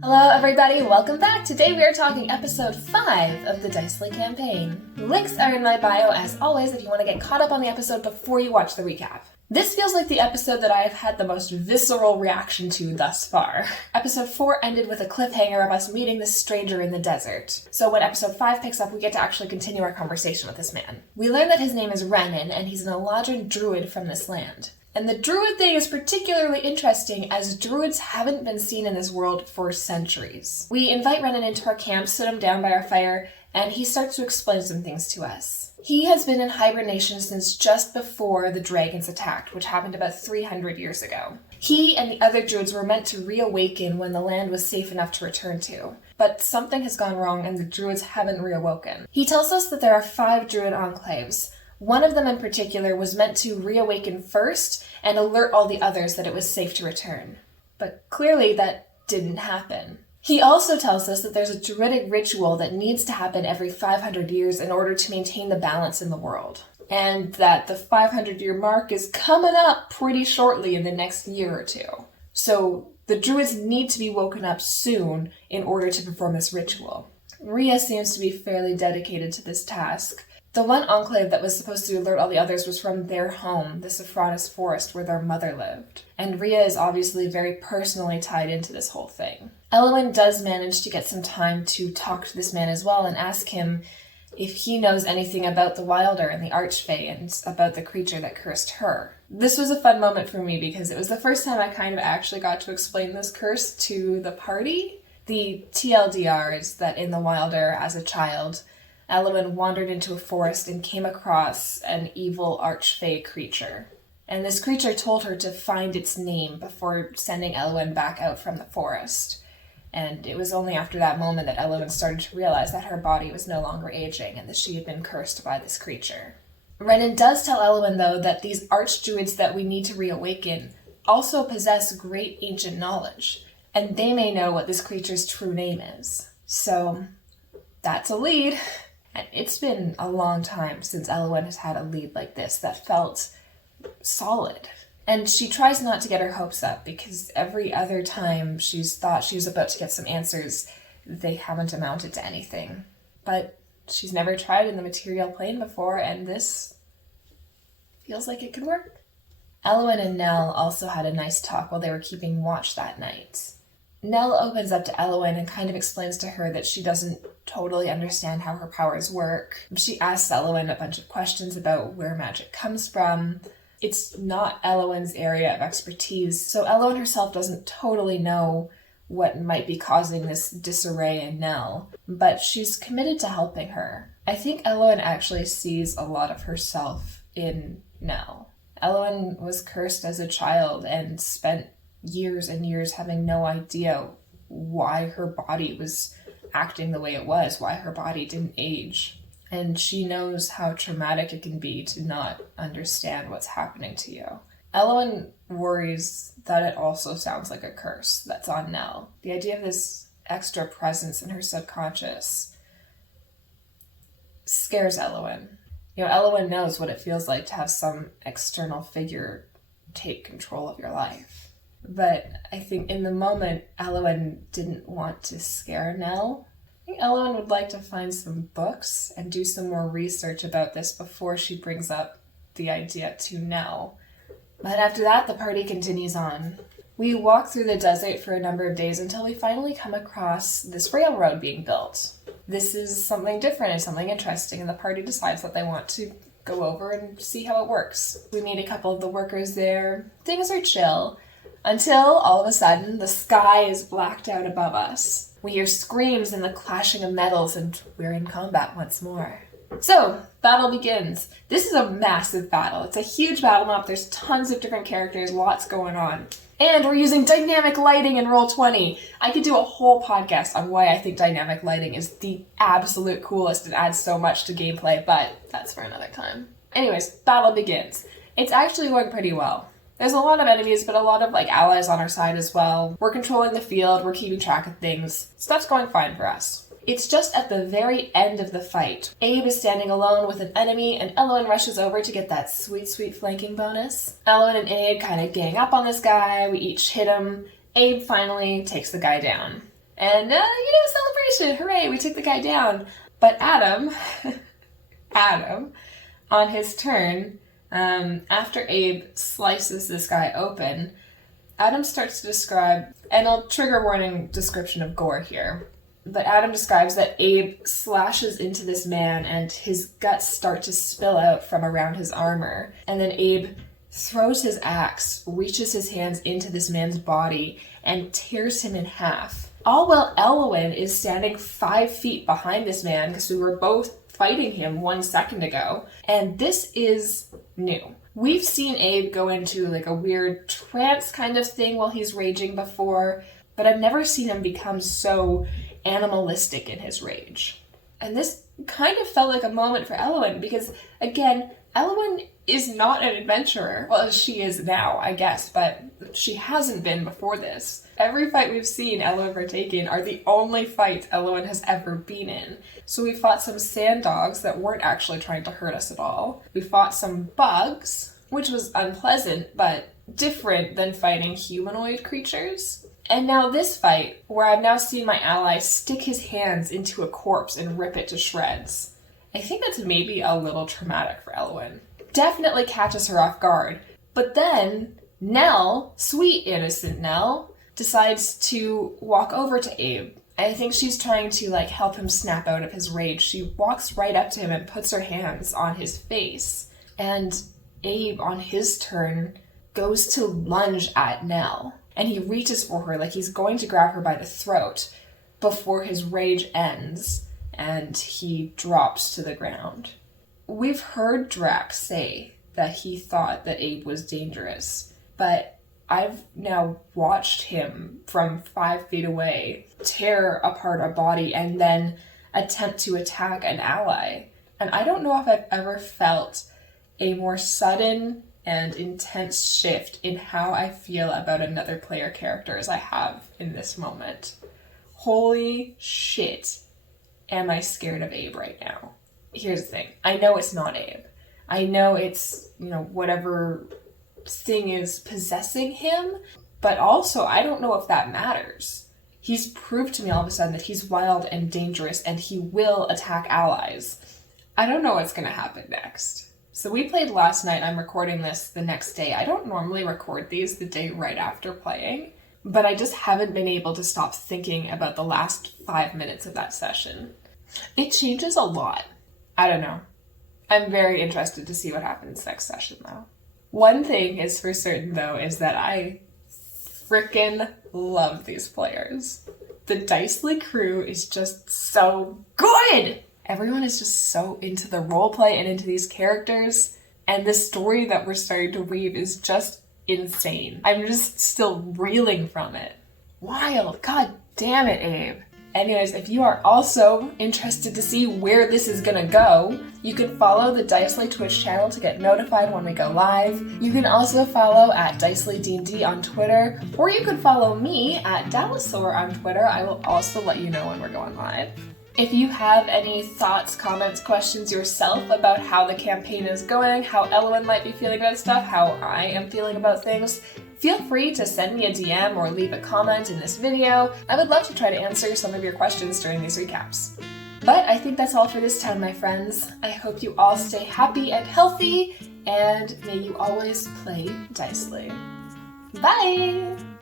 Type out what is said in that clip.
Hello everybody, welcome back! Today we are talking episode 5 of the Dicely campaign. Links are in my bio as always if you want to get caught up on the episode before you watch the recap. This feels like the episode that I have had the most visceral reaction to thus far. Episode 4 ended with a cliffhanger of us meeting this stranger in the desert. So when episode 5 picks up, we get to actually continue our conversation with this man. We learn that his name is Renan and he's an Eladrin druid from this land. And the druid thing is particularly interesting as druids haven't been seen in this world for centuries. We invite Renan into our camp, sit him down by our fire, and he starts to explain some things to us. He has been in hibernation since just before the dragons attacked, which happened about 300 years ago. He and the other druids were meant to reawaken when the land was safe enough to return to. But something has gone wrong and the druids haven't reawoken. He tells us that there are 5 druid enclaves. One of them in particular was meant to reawaken first and alert all the others that it was safe to return. But clearly that didn't happen. He also tells us that there's a druidic ritual that needs to happen every 500 years in order to maintain the balance in the world. And that the 500-year mark is coming up pretty shortly in the next year or two. So the druids need to be woken up soon in order to perform this ritual. Rhea seems to be fairly dedicated to this task. The one enclave that was supposed to alert all the others was from their home, the Saffronis Forest, where their mother lived. And Rhea is obviously very personally tied into this whole thing. Elwyn does manage to get some time to talk to this man as well and ask him if he knows anything about the Wilder and the Archfey and about the creature that cursed her. This was a fun moment for me because it was the first time I kind of actually got to explain this curse to the party. The TLDR is that in the Wilder, as a child, Elwyn wandered into a forest and came across an evil archfey creature. And this creature told her to find its name before sending Elwyn back out from the forest. And it was only after that moment that Elwyn started to realize that her body was no longer aging and that she had been cursed by this creature. Renan does tell Elwyn, though, that these archdruids that we need to reawaken also possess great ancient knowledge, and they may know what this creature's true name is. So, that's a lead. And it's been a long time since Elwyn has had a lead like this that felt solid. And she tries not to get her hopes up because every other time she's thought she was about to get some answers, they haven't amounted to anything. But she's never tried in the material plane before, and this feels like it could work. Elwyn and Nell also had a nice talk while they were keeping watch that night. Nell opens up to Elwyn and kind of explains to her that she doesn't totally understand how her powers work. She asks Elwyn a bunch of questions about where magic comes from. It's not Elwyn's area of expertise, so Elwyn herself doesn't totally know what might be causing this disarray in Nell, but she's committed to helping her. I think Elwyn actually sees a lot of herself in Nell. Elwyn was cursed as a child and spent years and years having no idea why her body was acting the way it was, why her body didn't age. And she knows how traumatic it can be to not understand what's happening to you. Elwyn worries that it also sounds like a curse that's on Nell. The idea of this extra presence in her subconscious scares Elwyn. You know, Elwyn knows what it feels like to have some external figure take control of your life. But I think in the moment, Elwyn didn't want to scare Nell. I think Elwyn would like to find some books and do some more research about this before she brings up the idea to Nell. But after that, the party continues on. We walk through the desert for a number of days until we finally come across this railroad being built. This is something different and something interesting, and the party decides that they want to go over and see how it works. We meet a couple of the workers there. Things are chill. Until, all of a sudden, the sky is blacked out above us. We hear screams and the clashing of metals, and we're in combat once more. So, battle begins. This is a massive battle. It's a huge battle map. There's tons of different characters, lots going on. And we're using dynamic lighting in Roll20. I could do a whole podcast on why I think dynamic lighting is the absolute coolest and adds so much to gameplay, but that's for another time. Anyways, battle begins. It's actually going pretty well. There's a lot of enemies, but a lot of allies on our side as well. We're controlling the field, we're keeping track of things. Stuff's going fine for us. It's just at the very end of the fight. Abe is standing alone with an enemy, and Elwyn rushes over to get that sweet, sweet flanking bonus. Elwyn and Abe kind of gang up on this guy. We each hit him. Abe finally takes the guy down. And, celebration, hooray, we took the guy down. But Adam, on his turn, after Abe slices this guy open, Adam starts to describe, and I'll trigger warning description of gore here, but Adam describes that Abe slashes into this man and his guts start to spill out from around his armor. And then Abe throws his axe, reaches his hands into this man's body, and tears him in half. All while Elwyn is standing 5 feet behind this man because we were both fighting him 1 second ago. And this is new. We've seen Abe go into like a weird trance kind of thing while he's raging before, but I've never seen him become so animalistic in his rage. And this kind of felt like a moment for Elwyn because, again, Elwyn is not an adventurer. Well, she is now, I guess, but she hasn't been before this. Every fight we've seen Elwyn partake in are the only fights Elwyn has ever been in. So we fought some sand dogs that weren't actually trying to hurt us at all. We fought some bugs, which was unpleasant, but different than fighting humanoid creatures. And now this fight, where I've now seen my ally stick his hands into a corpse and rip it to shreds. I think that's maybe a little traumatic for Elwyn. Definitely catches her off guard. But then Nell, sweet innocent Nell, decides to walk over to Abe. I think she's trying to help him snap out of his rage. She walks right up to him and puts her hands on his face. And Abe, on his turn, goes to lunge at Nell. And he reaches for her like he's going to grab her by the throat before his rage ends and he drops to the ground. We've heard Drax say that he thought that Abe was dangerous, but I've now watched him from 5 feet away tear apart a body and then attempt to attack an ally. And I don't know if I've ever felt a more sudden and intense shift in how I feel about another player character as I have in this moment. Holy shit, am I scared of Abe right now. Here's the thing. I know it's not Abe. I know it's, whatever thing is possessing him, but also I don't know if that matters. He's proved to me all of a sudden that he's wild and dangerous and he will attack allies. I don't know what's going to happen next. So we played last night. I'm recording this the next day. I don't normally record these the day right after playing, but I just haven't been able to stop thinking about the last 5 minutes of that session. It changes a lot. I don't know. I'm very interested to see what happens next session, though. One thing is for certain, though, is that I frickin' love these players. The Dicely crew is just so good! Everyone is just so into the roleplay and into these characters, and the story that we're starting to weave is just insane. I'm just still reeling from it. Wild. God damn it, Abe. Anyways, if you are also interested to see where this is gonna go, you can follow the Dicely Twitch channel to get notified when we go live. You can also follow at DicelyD&D on Twitter, or you can follow me at Dalisaur on Twitter. I will also let you know when we're going live. If you have any thoughts, comments, questions yourself about how the campaign is going, how Elwyn might be feeling about stuff, how I am feeling about things, feel free to send me a DM or leave a comment in this video. I would love to try to answer some of your questions during these recaps. But I think that's all for this time, my friends. I hope you all stay happy and healthy, and may you always play Dicely. Bye!